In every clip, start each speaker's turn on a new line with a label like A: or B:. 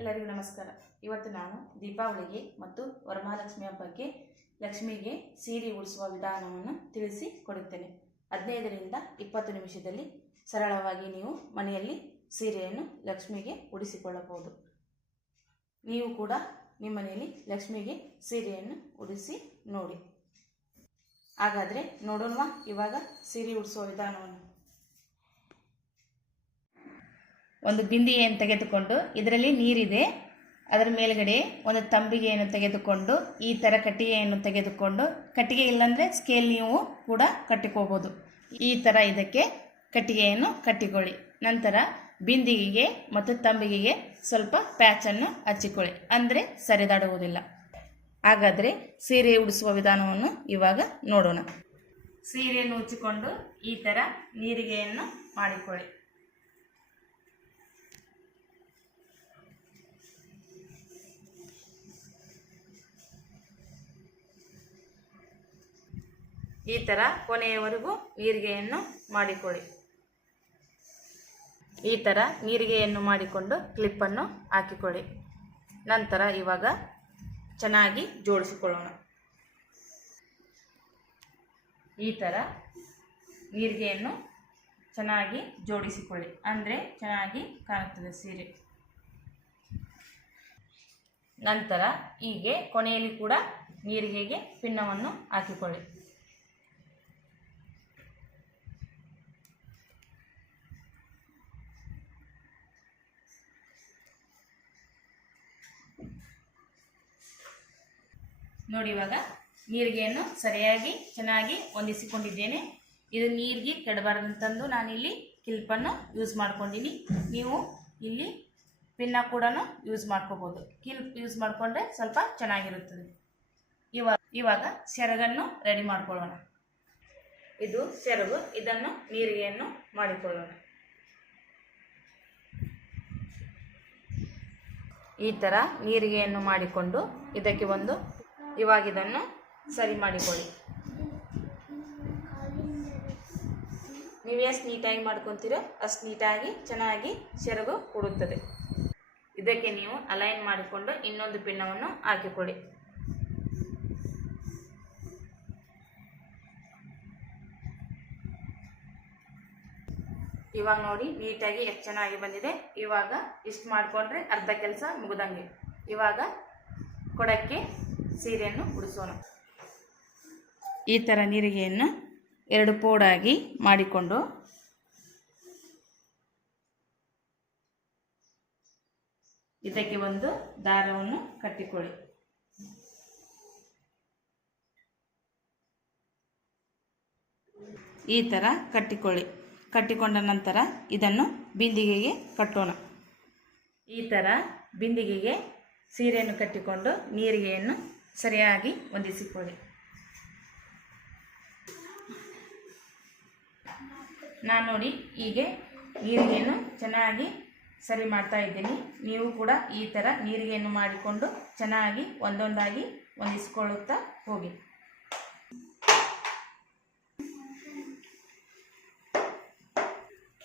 A: ಎಲ್ಲರಿಗೂ ನಮಸ್ಕಾರ. ಇವತ್ತು ನಾನು ದೀಪಾವಳಿಗೆ ಮತ್ತು ವರಮಹಾಲಕ್ಷ್ಮಿ ಹಬ್ಬಕ್ಕೆ ಲಕ್ಷ್ಮಿಗೆ ಸೀರೆ ಉಡಿಸುವ ವಿಧಾನವನ್ನು ತಿಳಿಸಿ ಕೊಡುತ್ತೇನೆ. ಹದಿನೈದರಿಂದ ಇಪ್ಪತ್ತು ನಿಮಿಷದಲ್ಲಿ ಸರಳವಾಗಿ ನೀವು ಮನೆಯಲ್ಲಿ ಸೀರೆಯನ್ನು ಲಕ್ಷ್ಮಿಗೆ ಉಡಿಸಿಕೊಳ್ಳಬಹುದು. ನೀವು ಕೂಡ ನಿಮ್ಮ ಮನೆಯಲ್ಲಿ ಲಕ್ಷ್ಮಿಗೆ ಸೀರೆಯನ್ನು ಉಡಿಸಿ ನೋಡಿ. ಹಾಗಾದರೆ ನೋಡೋಣ ಇವಾಗ ಸೀರೆ ಉಡಿಸುವ ವಿಧಾನವನ್ನು. ಒಂದು ಬಿಂದಿಗೆಯನ್ನು ತೆಗೆದುಕೊಂಡು ಇದರಲ್ಲಿ ನೀರಿದೆ. ಅದರ ಮೇಲ್ಗಡೆ ಒಂದು ತಂಬಿಗೆಯನ್ನು ತೆಗೆದುಕೊಂಡು, ಈ ಥರ ಕಟ್ಟಿಗೆಯನ್ನು ತೆಗೆದುಕೊಂಡು, ಕಟ್ಟಿಗೆ ಇಲ್ಲಾಂದರೆ ಸ್ಕೇಲ್ ನೀವು ಕೂಡ ಕಟ್ಟಿಕೋಬೋದು. ಈ ಥರ ಇದಕ್ಕೆ ಕಟ್ಟಿಗೆಯನ್ನು ಕಟ್ಟಿಕೊಳ್ಳಿ. ನಂತರ ಬಿಂದಿಗೆಗೆ ಮತ್ತು ತಂಬಿಗೆಗೆ ಸ್ವಲ್ಪ ಪ್ಯಾಚನ್ನು ಹಚ್ಚಿಕೊಳ್ಳಿ. ಅಂದರೆ ಸರಿದಾಡುವುದಿಲ್ಲ. ಹಾಗಾದರೆ ಸೀರೆ ಉಡಿಸುವ ವಿಧಾನವನ್ನು ಇವಾಗ ನೋಡೋಣ. ಸೀರೆಯನ್ನು ಉಚ್ಚಿಕೊಂಡು ಈ ಥರ ನೀರಿಗೆಯನ್ನು ಮಾಡಿಕೊಳ್ಳಿ. ಈ ಥರ ಕೊನೆಯವರೆಗೂ ನೀರಿಗೆಯನ್ನು ಮಾಡಿಕೊಳ್ಳಿ. ಈ ಥರ ನೀರಿಗೆಯನ್ನು ಮಾಡಿಕೊಂಡು ಕ್ಲಿಪ್ಪನ್ನು ಹಾಕಿಕೊಳ್ಳಿ. ನಂತರ ಇವಾಗ ಚೆನ್ನಾಗಿ ಜೋಡಿಸಿಕೊಳ್ಳೋಣ. ಈ ಥರ ನೀರಿಗೆಯನ್ನು ಚೆನ್ನಾಗಿ ಜೋಡಿಸಿಕೊಳ್ಳಿ. ಅಂದರೆ ಚೆನ್ನಾಗಿ ಕಾಣುತ್ತದೆ ಸೀರೆ. ನಂತರ ಹೀಗೆ ಕೊನೆಯಲ್ಲಿ ಕೂಡ ನೀರಿಗೆಗೆ ಪಿನ್ನವನ್ನು ಹಾಕಿಕೊಳ್ಳಿ. ನೋಡಿ ಇವಾಗ ನೀರಿಗೆಯನ್ನು ಸರಿಯಾಗಿ, ಚೆನ್ನಾಗಿ ಹೊಂದಿಸಿಕೊಂಡಿದ್ದೇನೆ. ಇದು ನೀರಿಗೆ ಕೆಡಬಾರ್ದಂತಂದು ನಾನಿಲ್ಲಿ ಕಿಲ್ಪನ್ನು ಯೂಸ್ ಮಾಡ್ಕೊಂಡಿನಿ. ನೀವು ಇಲ್ಲಿ ಪಿನ್ನ ಕೂಡ ಯೂಸ್ ಮಾಡ್ಕೋಬೋದು. ಕಿಲ್ಪ್ ಯೂಸ್ ಮಾಡಿಕೊಂಡ್ರೆ ಸ್ವಲ್ಪ ಚೆನ್ನಾಗಿರುತ್ತದೆ. ಇವಾಗ ಇವಾಗ ಸೆರಗನ್ನು ರೆಡಿ ಮಾಡ್ಕೊಳ್ಳೋಣ. ಇದು ಸೆರಗು, ಇದನ್ನು ನೀರಿಗೆಯನ್ನು ಮಾಡಿಕೊಳ್ಳೋಣ. ಈ ಥರ ನೀರಿಗೆಯನ್ನು ಮಾಡಿಕೊಂಡು ಇದಕ್ಕೆ ಒಂದು ಇವಾಗ ಇದನ್ನು ಸರಿ ಮಾಡಿಕೊಳ್ಳಿ. ನೀವು ಎಷ್ಟು ನೀಟಾಗಿ ಮಾಡ್ಕೊತೀರೋ ಅಷ್ಟು ನೀಟಾಗಿ, ಚೆನ್ನಾಗಿ ಸೆರಗು ಕೊಡುತ್ತದೆ ಇದಕ್ಕೆ ನೀವು ಅಲೈನ್ ಮಾಡಿಕೊಂಡು ಇನ್ನೊಂದು ಪಿನ್ನವನ್ನು ಹಾಕಿಕೊಳ್ಳಿ. ಇವಾಗ ನೋಡಿ, ನೀಟಾಗಿ ಎಷ್ಟು ಚೆನ್ನಾಗಿ ಬಂದಿದೆ. ಇವಾಗ ಇಷ್ಟು ಮಾಡಿಕೊಂಡ್ರೆ ಅರ್ಧ ಕೆಲಸ ಮುಗಿದಂಗೆ. ಇವಾಗ ಕೊಡಕ್ಕೆ ಸೀರೆಯನ್ನು ಉಡಿಸೋಣ. ಈ ಥರ ನೀರಿಗೆಯನ್ನು ಎರಡು ಪೋಡಾಗಿ ಮಾಡಿಕೊಂಡು ಇದಕ್ಕೆ ಒಂದು ದಾರವನ್ನು ಕಟ್ಟಿಕೊಳ್ಳಿ. ಈ ಥರ ಕಟ್ಟಿಕೊಳ್ಳಿ. ಕಟ್ಟಿಕೊಂಡ ನಂತರ ಇದನ್ನು ಬಿಂದಿಗೆಗೆ ಕಟ್ಟೋಣ. ಈ ಥರ ಬಿಂದಿಗೆಗೆ ಸೀರೆಯನ್ನು ಕಟ್ಟಿಕೊಂಡು ನೀರಿಗೆಯನ್ನು ಸರಿಯಾಗಿ ಹೊಂದಿಸಿಕೊಳ್ಳಿ. ನಾನು ನೋಡಿ ಹೀಗೆ ನೀರಿಗೆಯನ್ನು ಚೆನ್ನಾಗಿ ಸರಿ ಮಾಡ್ತಾ ಇದ್ದೀನಿ. ನೀವು ಕೂಡ ಈ ಥರ ನೀರಿಗೆಯನ್ನು ಮಾಡಿಕೊಂಡು ಚೆನ್ನಾಗಿ ಒಂದೊಂದಾಗಿ ಹೊಂದಿಸಿಕೊಳ್ಳುತ್ತಾ ಹೋಗಿ.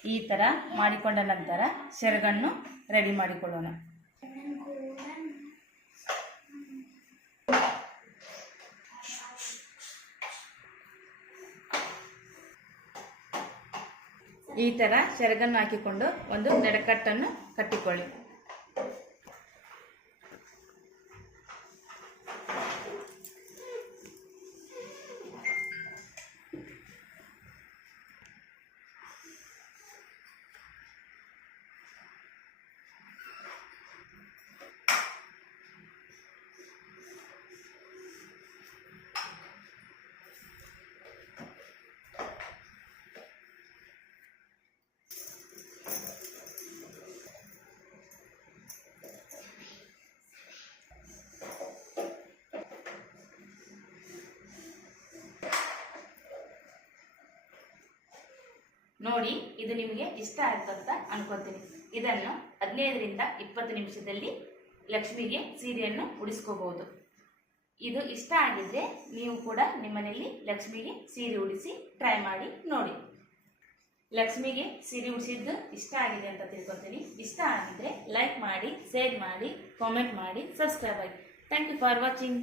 A: ಈ ಥರ ಮಾಡಿಕೊಂಡ ನಂತರ ಸೆರಗನ್ನು ರೆಡಿ ಮಾಡಿಕೊಳ್ಳೋಣ. ಈ ಥರ ಸೆರಗನ್ನು ಹಾಕಿಕೊಂಡು ಒಂದು ನೆಡಕಟ್ಟನ್ನು ಕಟ್ಟಿಕೊಳ್ಳಿ. ನೋಡಿ, ಇದು ನಿಮಗೆ ಇಷ್ಟ ಆಯ್ತು ಅಂತ ಅನ್ಕೊತೀನಿ. ಇದನ್ನು ಹದಿನೈದರಿಂದ ಇಪ್ಪತ್ತು ನಿಮಿಷದಲ್ಲಿ ಲಕ್ಷ್ಮಿಗೆ ಸೀರೆಯನ್ನು ಉಡಿಸ್ಕೋಬಹುದು. ಇದು ಇಷ್ಟ ಆಗಿದ್ರೆ ನೀವು ಕೂಡ ನಿಮ್ಮನೆಯಲ್ಲಿ ಲಕ್ಷ್ಮಿಗೆ ಸೀರೆ ಉಡಿಸಿ ಟ್ರೈ ಮಾಡಿ ನೋಡಿ. ಲಕ್ಷ್ಮಿಗೆ ಸೀರೆ ಉಡಿಸಿದ್ದು ಇಷ್ಟ ಆಗಿದೆ ಅಂತ ತಿಳ್ಕೊತೀನಿ. ಇಷ್ಟ ಆಗಿದ್ರೆ ಲೈಕ್ ಮಾಡಿ, ಶೇರ್ ಮಾಡಿ, ಕಾಮೆಂಟ್ ಮಾಡಿ, ಸಬ್ಸ್ಕ್ರೈಬ್ ಆಗಿ. Thank you for watching.